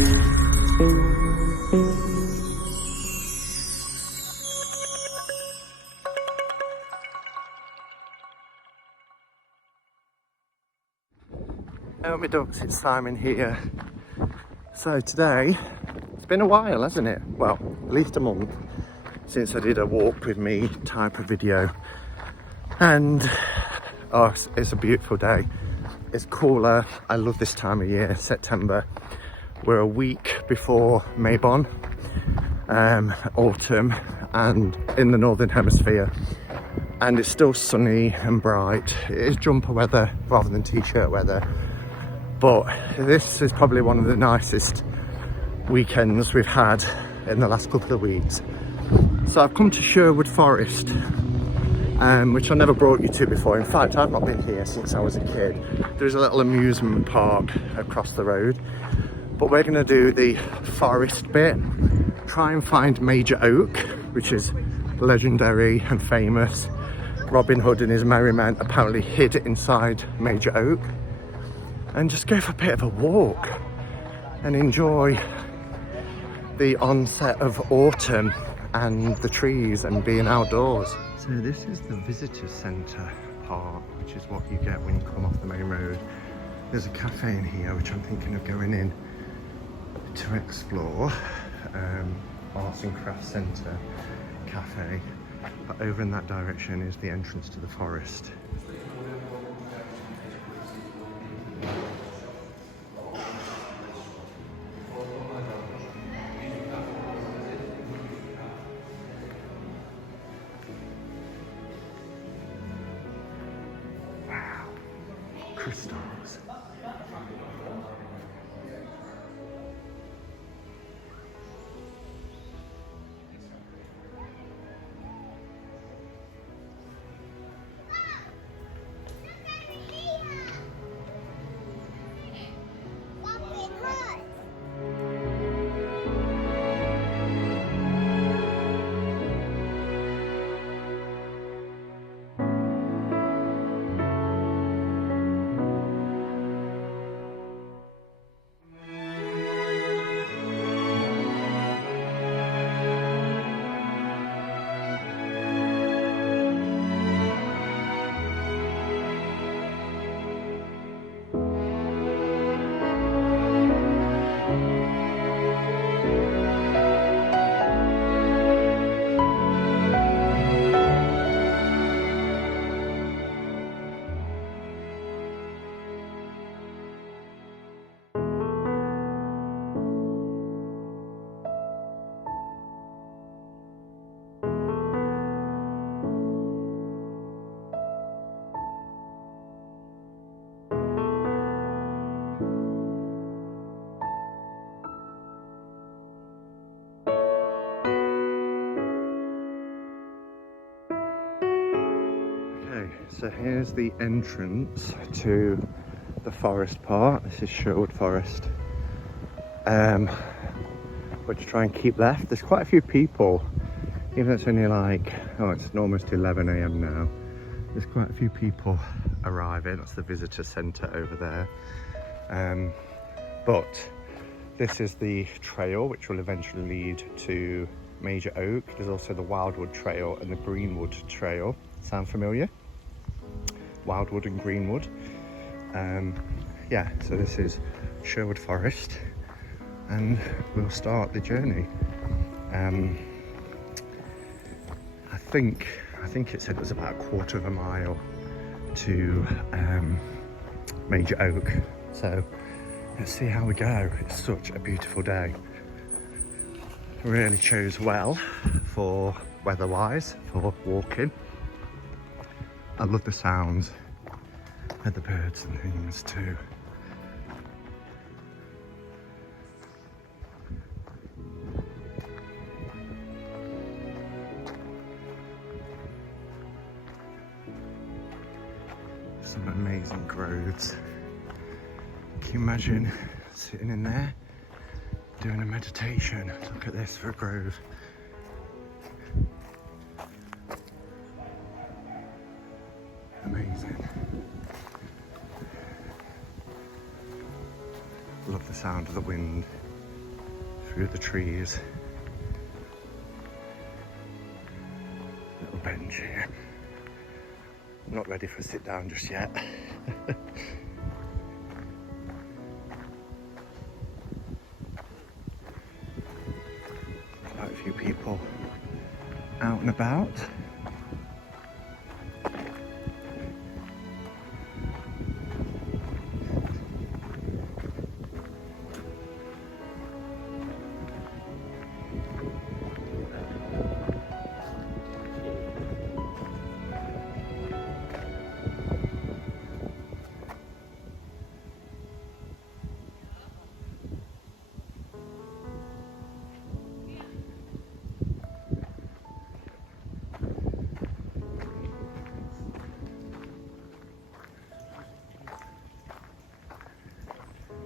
Hello my ducks, it's Simon here. So today, it's been a while, hasn't it? Well, at least a month since I did a walk with me type of video. And oh, it's a beautiful day. It's cooler. I love this time of year, September. We're a week before Mabon, autumn, and in the Northern Hemisphere. And it's still sunny and bright. It is jumper weather rather than t-shirt weather. But this is probably one of the nicest weekends we've had in the last couple of weeks. So I've come to Sherwood Forest, which I never brought you to before. In fact, I've not been here since I was a kid. There's a little amusement park across the road, but we're going to do the forest bit, try and find Major Oak, which is legendary and famous. Robin Hood and his merry men apparently hid inside Major Oak, and just go for a bit of a walk and enjoy the onset of autumn and the trees and being outdoors. So this is the visitor centre part, which is what you get when you come off the main road. There's a cafe in here which I'm thinking of going in to explore. Arts and Crafts Centre cafe, but over in that direction is the entrance to the forest. Crystals. So here's the entrance to the forest part. This is Sherwood Forest. We're to try and keep left. There's quite a few people, even though it's only like, oh, it's almost 11 AM now. There's quite a few people arriving. That's the visitor centre over there. But this is the trail which will eventually lead to Major Oak. There's also the Wildwood Trail and the Greenwood Trail. Sound familiar? Wildwood and Greenwood. Yeah, so this is Sherwood Forest and we'll start the journey. I think it said it was about a quarter of a mile to Major Oak, so let's see how we go. It's such a beautiful day. Really chose well for weather-wise, for walking. I love the sounds of the birds and things too. Some amazing groves. Can you imagine sitting in there doing a meditation? Look at this for a grove. Amazing. Love the sound of the wind. through the trees. Little bench here. I'm not ready for a sit down just yet. Quite a few people out and about.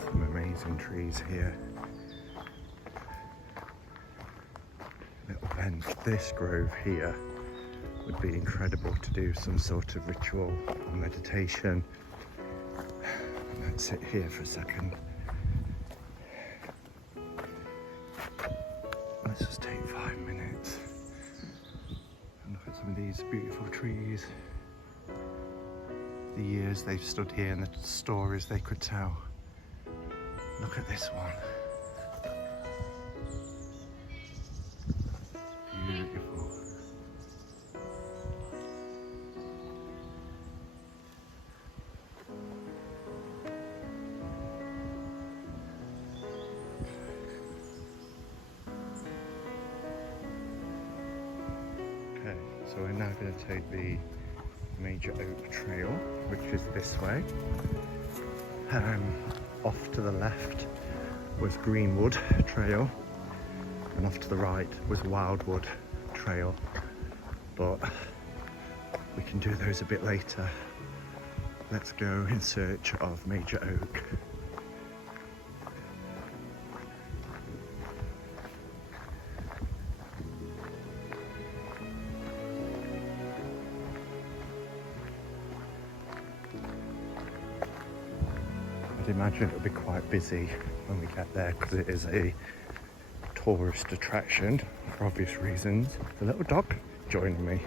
Some amazing trees here. Little bench. This grove here would be incredible to do some sort of ritual or meditation. Let's sit here for a second. Let's just take 5 minutes and look at some of these beautiful trees. The years they've stood here and the stories they could tell. Look at this one. Beautiful. Okay, so we're now going to take the Major Oak Trail, which is this way. Off to the left was Greenwood Trail, and off to the right was Wildwood Trail, but we can do those a bit later. Let's go in search of Major Oak. I'd imagine it'll be quite busy when we get there because it is a tourist attraction for obvious reasons. The little dog joining me.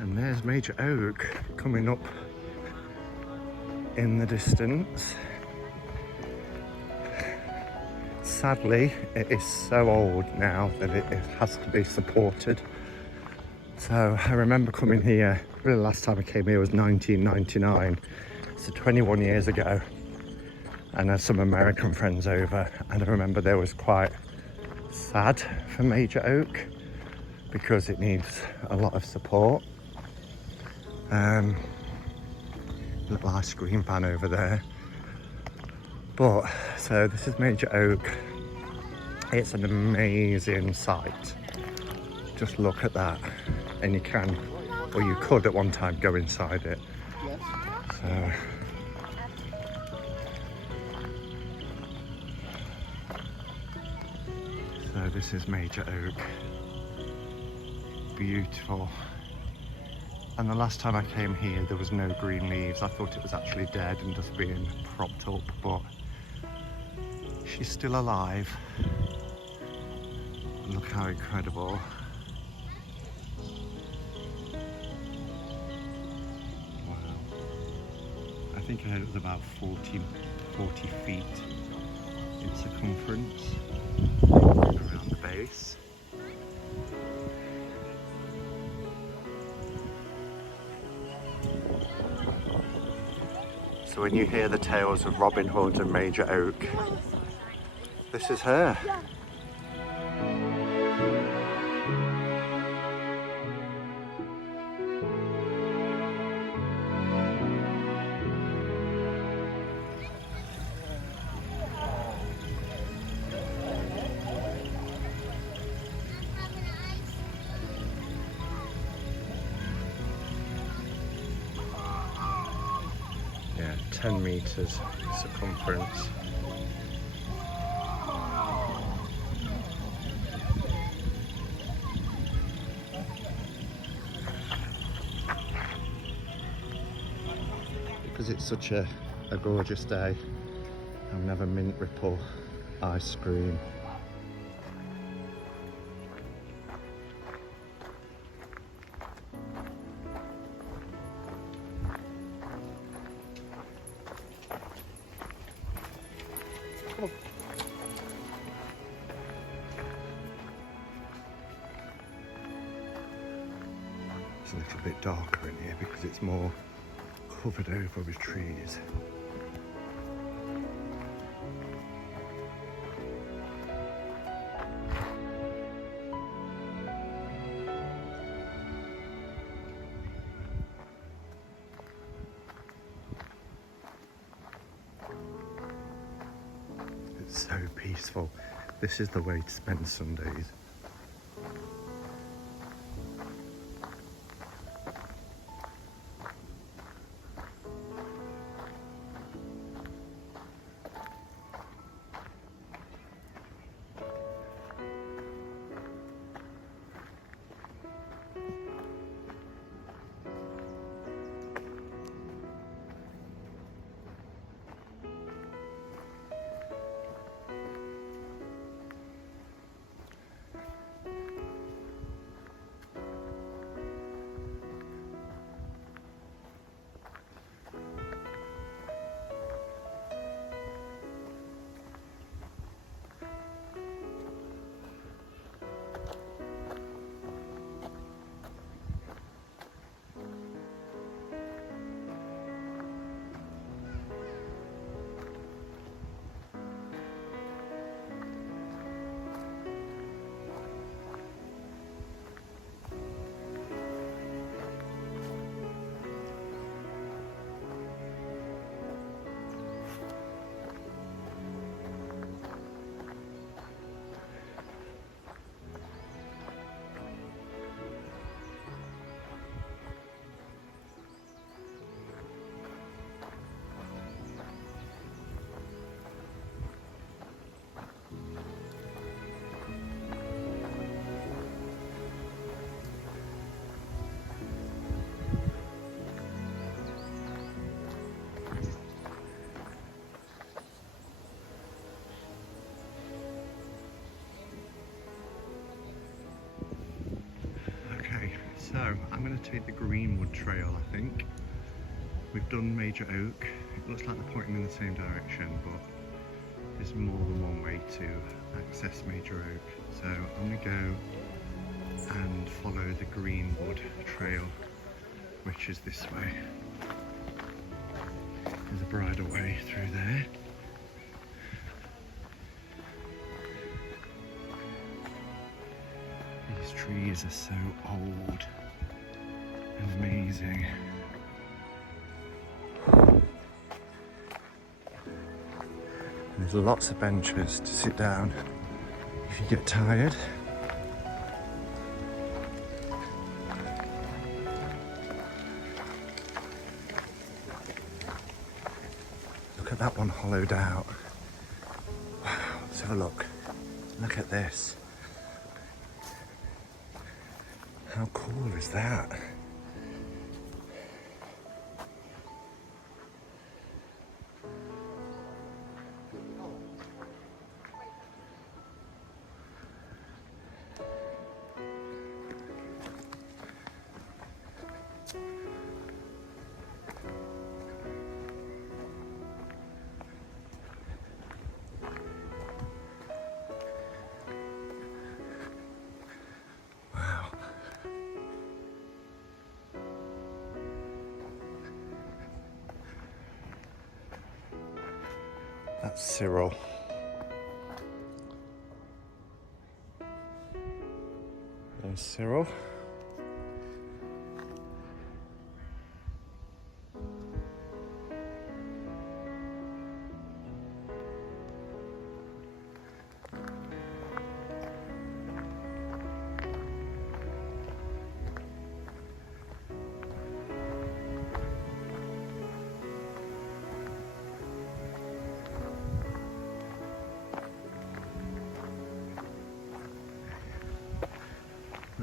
And there's Major Oak coming up in the distance. Sadly, it is so old now that it has to be supported. So I remember coming here, really the last time I came here was 1999, so 21 years ago. And I had some American friends over, and I remember they was quite sad for Major Oak because it needs a lot of support. Little ice cream van over there. But so this is Major Oak. It's an amazing sight. Just look at that, and you can, or you could at one time, go inside it. So this is Major Oak. Beautiful. And the last time I came here, there was no green leaves. I thought it was actually dead and just being propped up, but she's still alive. Look how incredible. Wow. I think I heard it was about 40 feet in circumference around the base. So when you hear the tales of Robin Hood and Major Oak, this is her. 10 metres circumference. Because it's such a gorgeous day, I'm gonna have a mint ripple ice cream. It's a little bit darker in here because it's more covered over with trees. It's so peaceful. This is the way to spend Sundays. So I'm going to take the Greenwood Trail, I think. We've done Major Oak. It looks like they're pointing in the same direction, but there's more than one way to access Major Oak. So I'm going to go and follow the Greenwood Trail, which is this way. There's a bridleway through there. These trees are so old and amazing. And there's lots of benches to sit down if you get tired. Look at that one hollowed out. Wow, let's have a look. Look at this. How cool is that? That's Cyril. There's Cyril.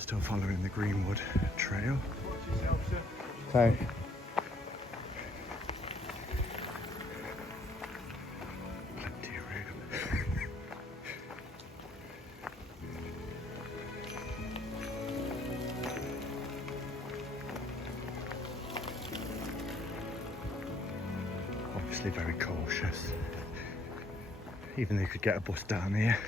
still following the Greenwood Trail. Okay. Plenty of room. Obviously very cautious. Even though you could get a bus down here.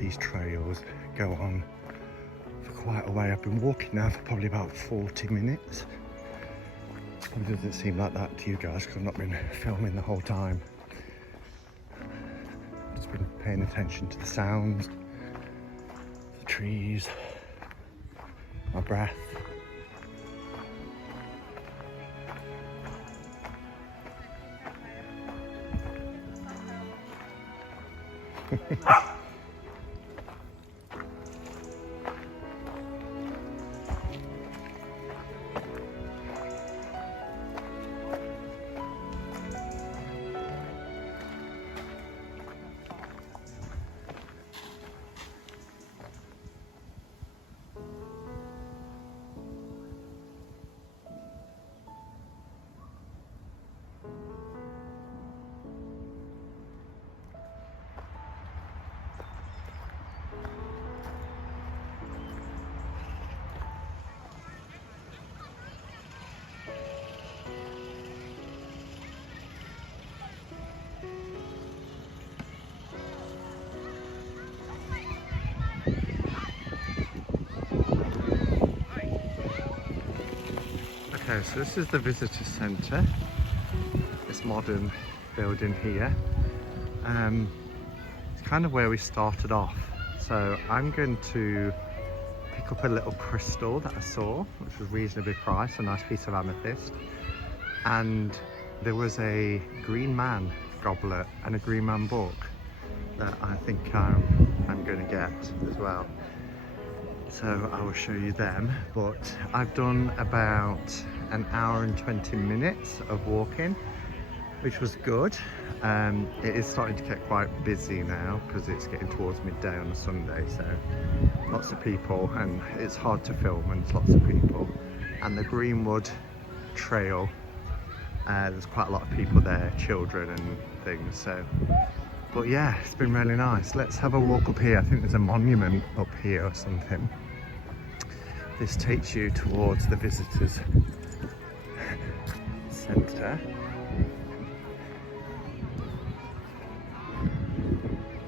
These trails go on for quite a way. I've been walking now for probably about 40 minutes. It doesn't seem like that to you guys because I've not been filming the whole time. Just been paying attention to the sounds, the trees, my breath. Okay, so this is the visitor centre, this modern building here. It's kind of where we started off. So I'm going to pick up a little crystal that I saw, which was reasonably priced, a nice piece of amethyst. And there was a Green Man goblet and a Green Man book that I think I'm going to get as well. So I will show you them, but I've done about an hour and 20 minutes of walking, which was good. It is starting to get quite busy now because it's getting towards midday on a Sunday, so lots of people, and it's hard to film when there's lots of people. And the Greenwood Trail, there's quite a lot of people there, children and things, so. But yeah, it's been really nice. Let's have a walk up here. I think there's a monument up here or something. This takes you towards the visitors centre.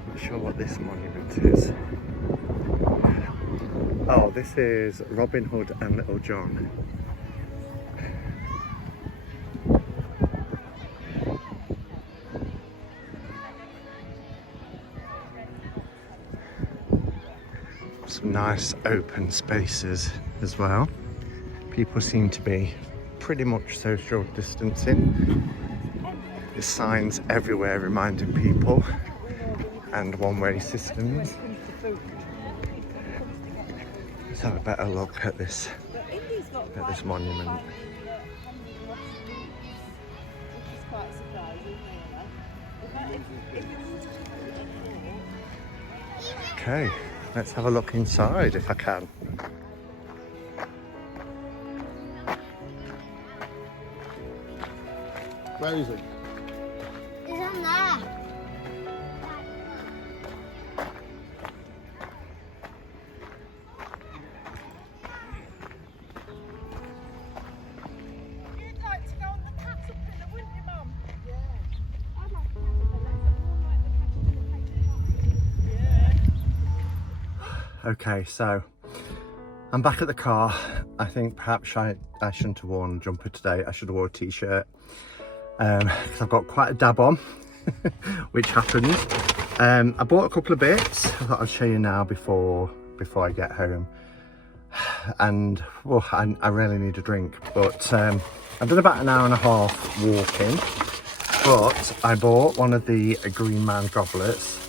Not sure what this monument is. Oh, this is Robin Hood and Little John. Some nice open spaces as well. People seem to be pretty much social distancing. There's signs everywhere reminding people, and one-way systems. Let's have a better look at this monument. Okay. Let's have a look inside if I can. Where is it? It's on there. You'd like to go on the caterpillar, wouldn't you, Mum? Yeah. I'd like to have a Yeah. Okay, so I'm back at the car. I think perhaps I shouldn't have worn a jumper today. I should have worn a t-shirt because I've got quite a dab on, which happens. I bought a couple of bits. I thought I'd show you now before I get home. And well, I really need a drink, but I've done about an hour and a half walking. But I bought one of the Green Man goblets.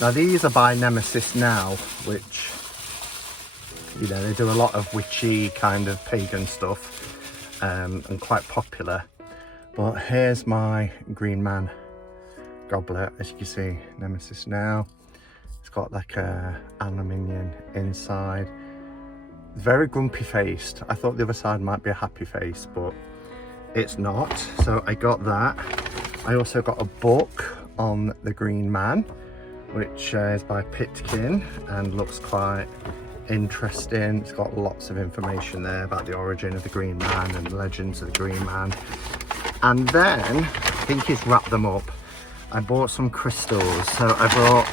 Now these are by Nemesis Now, which, you know, they do a lot of witchy kind of pagan stuff. and quite popular. But here's my Green Man goblet, as you can see, Nemesis now. It's got like a aluminium inside. Very grumpy faced. I thought the other side might be a happy face, but it's not. So I got that. I also got a book on the Green Man, which is by Pitkin and looks quite interesting. It's got lots of information there about the origin of the Green Man and legends of the Green Man. And then I think he's wrapped them up. I bought some crystals. So I brought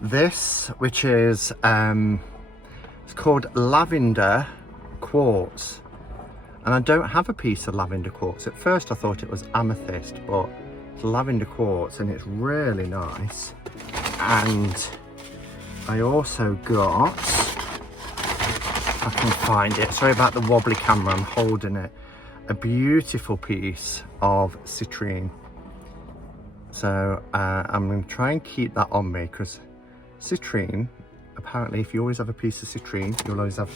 this, which is it's called lavender quartz, and I don't have a piece of lavender quartz. At first I thought it was amethyst, but it's lavender quartz and it's really nice. And I also got, if I can find it, sorry about the wobbly camera, I'm holding it, a beautiful piece of citrine. So I'm going to try and keep that on me, because citrine, apparently if you always have a piece of citrine, you'll always have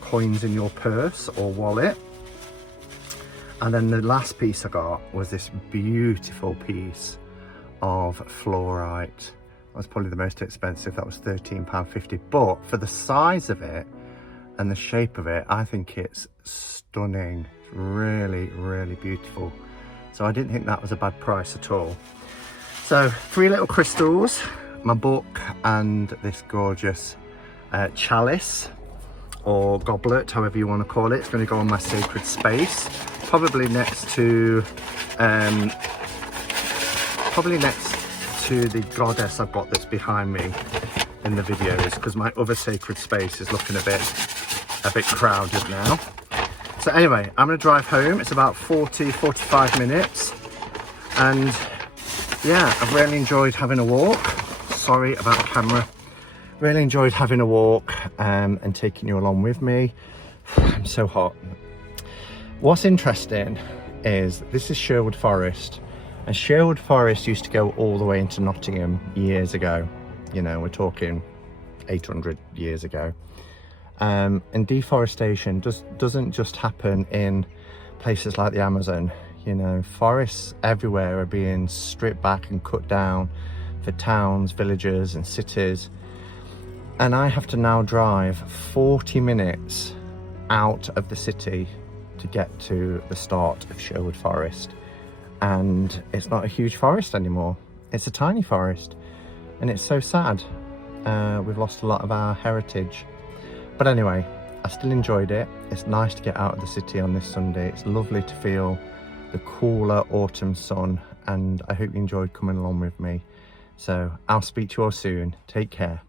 coins in your purse or wallet. And then the last piece I got was this beautiful piece of fluorite. That was probably the most expensive. That was £13.50. But for the size of it and the shape of it, I think it's stunning. It's really, really beautiful. So I didn't think that was a bad price at all. So 3 little crystals, my book, and this gorgeous chalice or goblet, however you want to call it. It's going to go on my sacred space, probably next to the goddess I've got that's behind me in the videos, because my other sacred space is looking a bit crowded now. So anyway, I'm going to drive home. It's about 45 minutes, and yeah, I've really enjoyed having a walk. Sorry about the camera. Really enjoyed having a walk and taking you along with me. I'm so hot. What's interesting is this is Sherwood Forest, and Sherwood Forest used to go all the way into Nottingham years ago. You know, we're talking 800 years ago. And deforestation doesn't just happen in places like the Amazon. You know, forests everywhere are being stripped back and cut down for towns, villages and cities. And I have to now drive 40 minutes out of the city to get to the start of Sherwood Forest. And it's not a huge forest anymore. It's a tiny forest. And it's so sad. We've lost a lot of our heritage. But anyway, I still enjoyed it. It's nice to get out of the city on this Sunday. It's lovely to feel the cooler autumn sun, and I hope you enjoyed coming along with me. So I'll speak to you all soon. Take care.